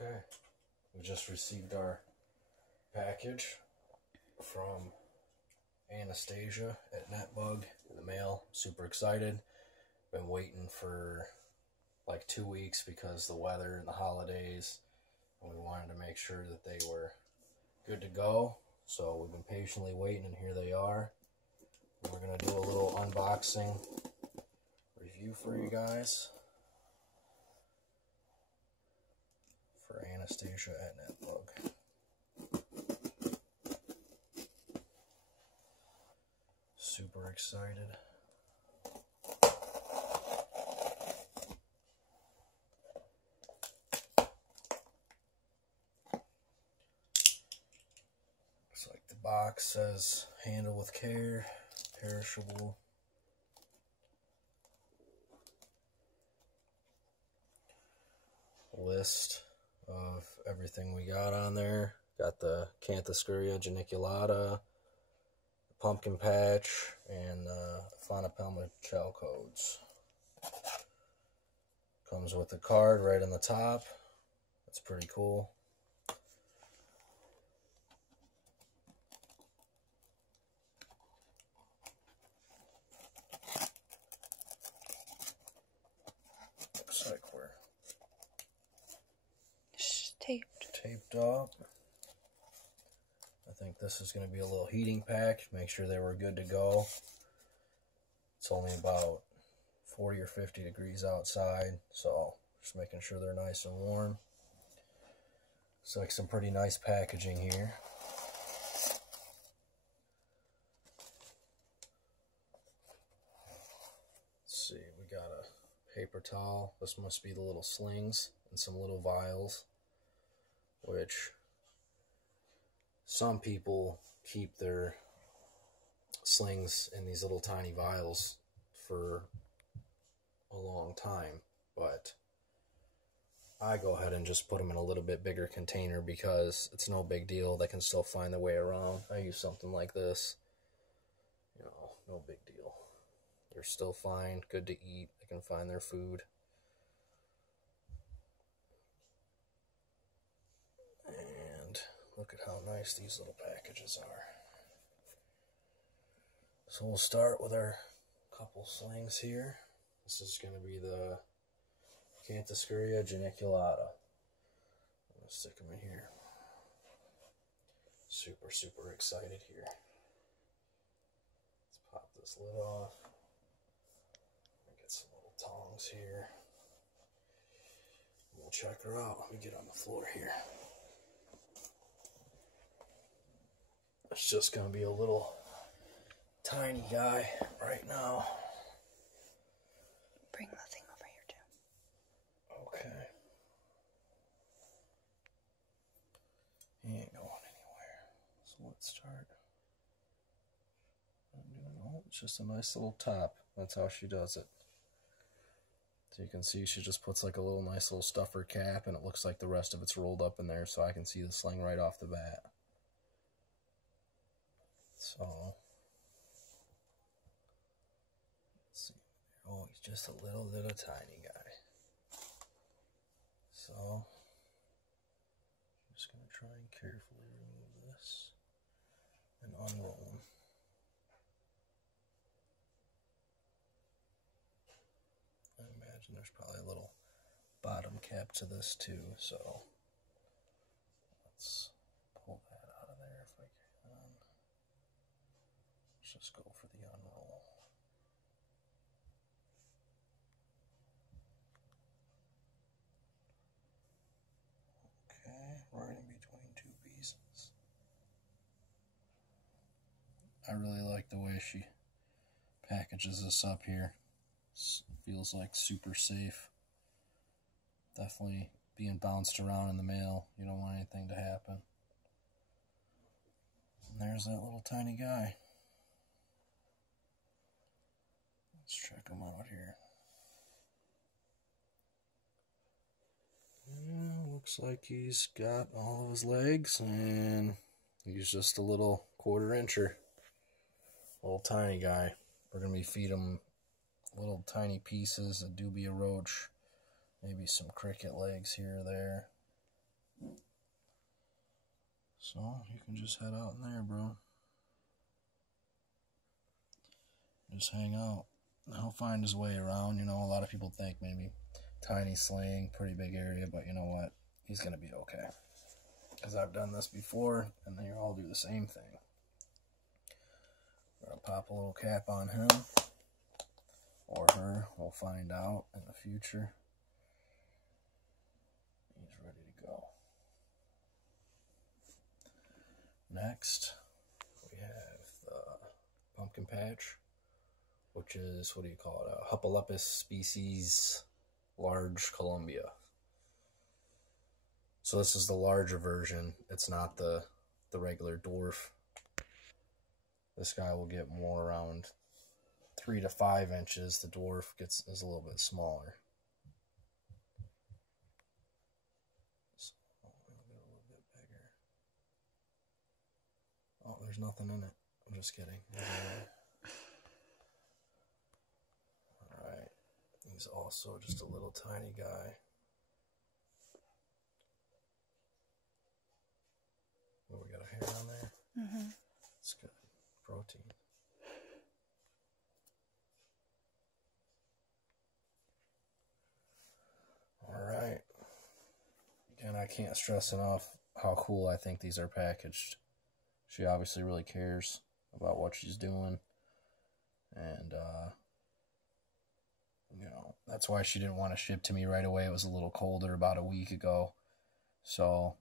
Okay, we just received our package from Anastasia at Netbug in the mail. Super excited. Been waiting for like 2 weeks because the weather and the holidays, and we wanted to make sure that they were good to go. So we've been patiently waiting, and here they are. And we're going to do a little unboxing review for you guys for Anastasia at Netbug. Super excited. Looks like the box says handle with care, perishable. List of everything we got on there. Got the Canthoscuria geniculata, pumpkin patch, and Phonopelma shell codes. Comes with a card right on the top. That's pretty cool. Looks like we're taped up. I think this is going to be a little heating pack. Make sure they were good to go. It's only about 40 or 50 degrees outside, so just making sure they're nice and warm. Looks like some pretty nice packaging here. Let's see, we got a paper towel. This must be the little slings and some little vials, which some people keep their slings in these little tiny vials for a long time, but I go ahead and just put them in a little bit bigger container because it's no big deal. They can still find their way around. I use something like this, you know, no big deal. They're still fine, good to eat. They can find their food. And look at how nice these little packages are. So we'll start with our couple slings here. This is going to be the Canthoscuria geniculata. I'm going to stick them in here. Super, super excited here. Let's pop this lid off. Get some little tongs here. We'll check her out. Let me get on the floor here. It's just going to be a little tiny guy right now. Bring the thing over here too. Okay. He ain't going anywhere. So let's start. Oh, it's just a nice little top. That's how she does it. So you can see she just puts like a little nice little stuffer cap, and it looks like the rest of it's rolled up in there, so I can see the sling right off the bat. So let's see. Oh, he's just a little tiny guy. So I'm just going to try and carefully remove this and unroll him. I imagine there's probably a little bottom cap to this too, so let's pull that out of there if I can. Let's just go for the unroll. Okay, right in between two pieces. I really like the way she packages this up here. Feels like super safe. Definitely being bounced around in the mail. You don't want anything to happen. And there's that little tiny guy. Let's check him out here. Yeah, looks like he's got all of his legs, and he's just a little 1/4 incher. Little tiny guy. We're going to be feeding him little tiny pieces of dubia roach, maybe some cricket legs here or there. So you can just head out in there, bro. Just hang out. He'll find his way around. You know, a lot of people think maybe tiny sling, pretty big area, but you know what? He's going to be okay. Because I've done this before, and they all do the same thing. We're going to pop a little cap on him, or her. We'll find out in the future. He's ready to go. Next, we have the pumpkin patch, which is, what do you call it, a Hupalepis species, large Columbia. So this is the larger version. It's not the regular dwarf. This guy will get more around 3 to 5 inches. The dwarf is a little bit smaller. So it'll get a little bit bigger. Oh, there's nothing in it. I'm just kidding. Alright. He's also just a little tiny guy. Oh, we got a hair on there? Mm-hmm. It's good. Protein. Alright. Again, I can't stress enough how cool I think these are packaged. She obviously really cares about what she's doing. And, you know, that's why she didn't want to ship to me right away. It was a little colder about a week ago. So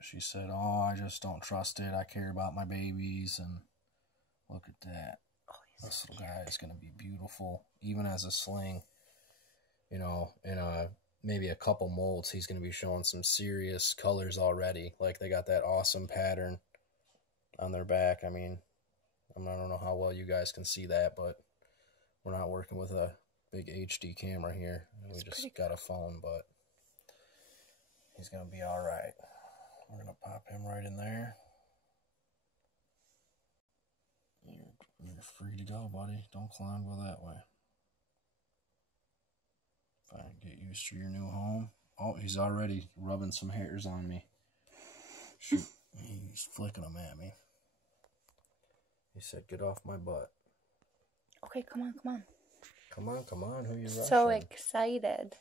she said, oh, I just don't trust it. I care about my babies. And look at that. Oh, this little guy is going to be beautiful. Even as a sling, you know, in maybe a couple molts, he's going to be showing some serious colors already. Like, they got that awesome pattern on their back. I mean, I don't know how well you guys can see that, but we're not working with a big HD camera here. We just got a phone, but he's going to be all right. We're going to pop him right in there. You're free to go, buddy. Don't climb, go that way. Fine, get used to your new home. Oh, he's already rubbing some hairs on me. Shoot, he's flicking them at me. He said, get off my butt. Okay, come on, come on. Come on, come on. Who you rushing? So excited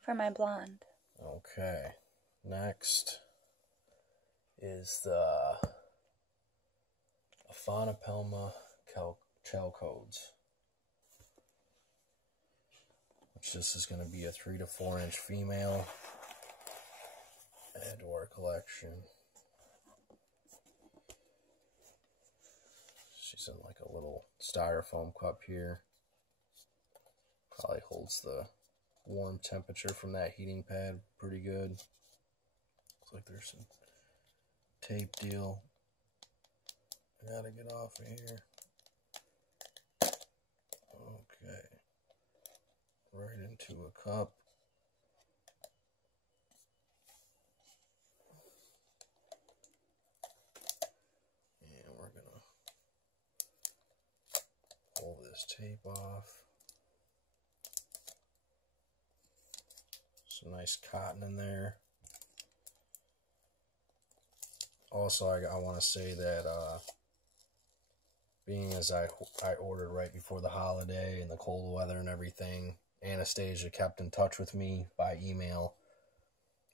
for my blonde. Okay. Next is the Aphanopelma chalcodes. Which this is going to be a 3 to 4 inch female. Add to our collection. She's in like a little styrofoam cup here. Probably holds the warm temperature from that heating pad pretty good. Looks like there's some tape deal. I gotta get off of here. Okay. Right into a cup. And we're gonna pull this tape off. Some nice cotton in there. Also, I want to say that being as I ordered right before the holiday and the cold weather and everything, Anastasia kept in touch with me by email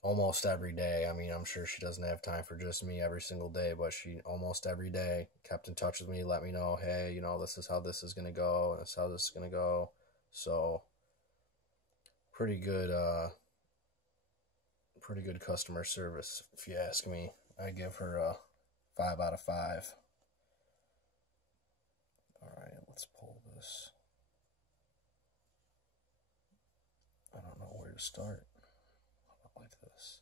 almost every day. I mean, I'm sure she doesn't have time for just me every single day, but she almost every day kept in touch with me, let me know, hey, you know, this is how this is going to go, and this is how this is going to go. So, pretty good customer service, if you ask me. I give her a 5 out of 5. Alright, let's pull this. I don't know where to start. Like this.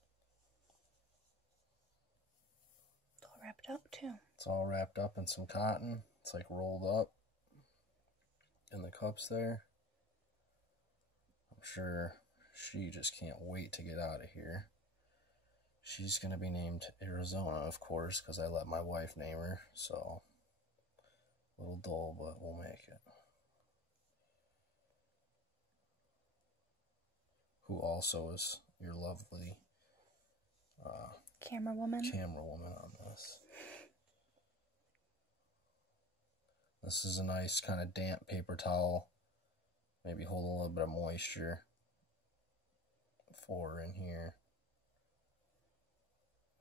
It's all wrapped up too. It's all wrapped up in some cotton. It's like rolled up in the cups there. I'm sure she just can't wait to get out of here. She's going to be named Arizona, of course, because I let my wife name her. So, a little dull, but we'll make it. Who also is your lovely Camera woman. Camera woman on this. This is a nice kind of damp paper towel. Maybe hold a little bit of moisture for her in here.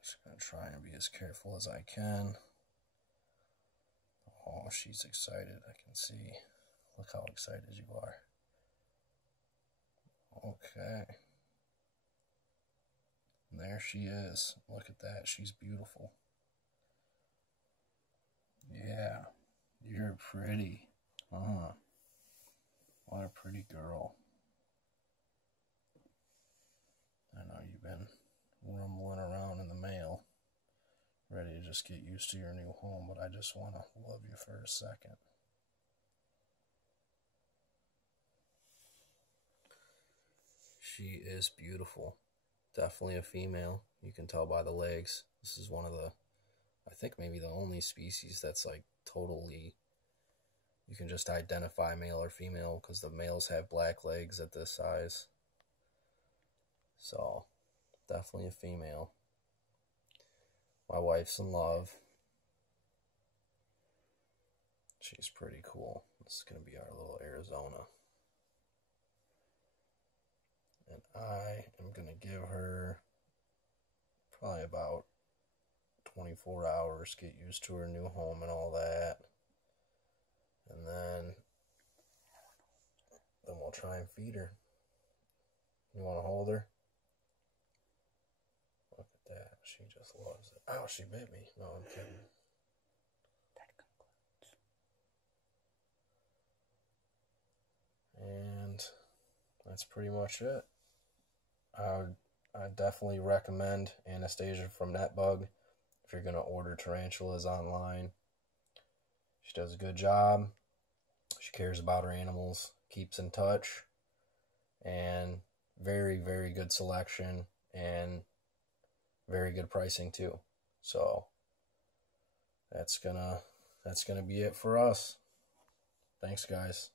Just gonna try and be as careful as I can. Oh, she's excited. I can see. Look how excited you are. Okay. And there she is. Look at that. She's beautiful. Yeah. You're pretty. What a pretty girl. I know you've been rumbling around in the mail, ready to just get used to your new home, but I just want to love you for a second. She is beautiful. Definitely a female. You can tell by the legs. This is one of the, I think maybe the only species that's like totally, you can just identify male or female because the males have black legs at this size. So, definitely a female. My wife's in love. She's pretty cool. This is going to be our little Arizona. And I am going to give her probably about 24 hours, get used to her new home and all that. And then we'll try and feed her. You want to hold her? Look at that. She just loves it. Ow, she bit me. No, I'm kidding. That concludes. And that's pretty much it. I definitely recommend Anastasia from Netbug if you're going to order tarantulas online. She does a good job. She cares about her animals, keeps in touch, and very, very good selection and very good pricing too. So that's gonna be it for us. Thanks, guys.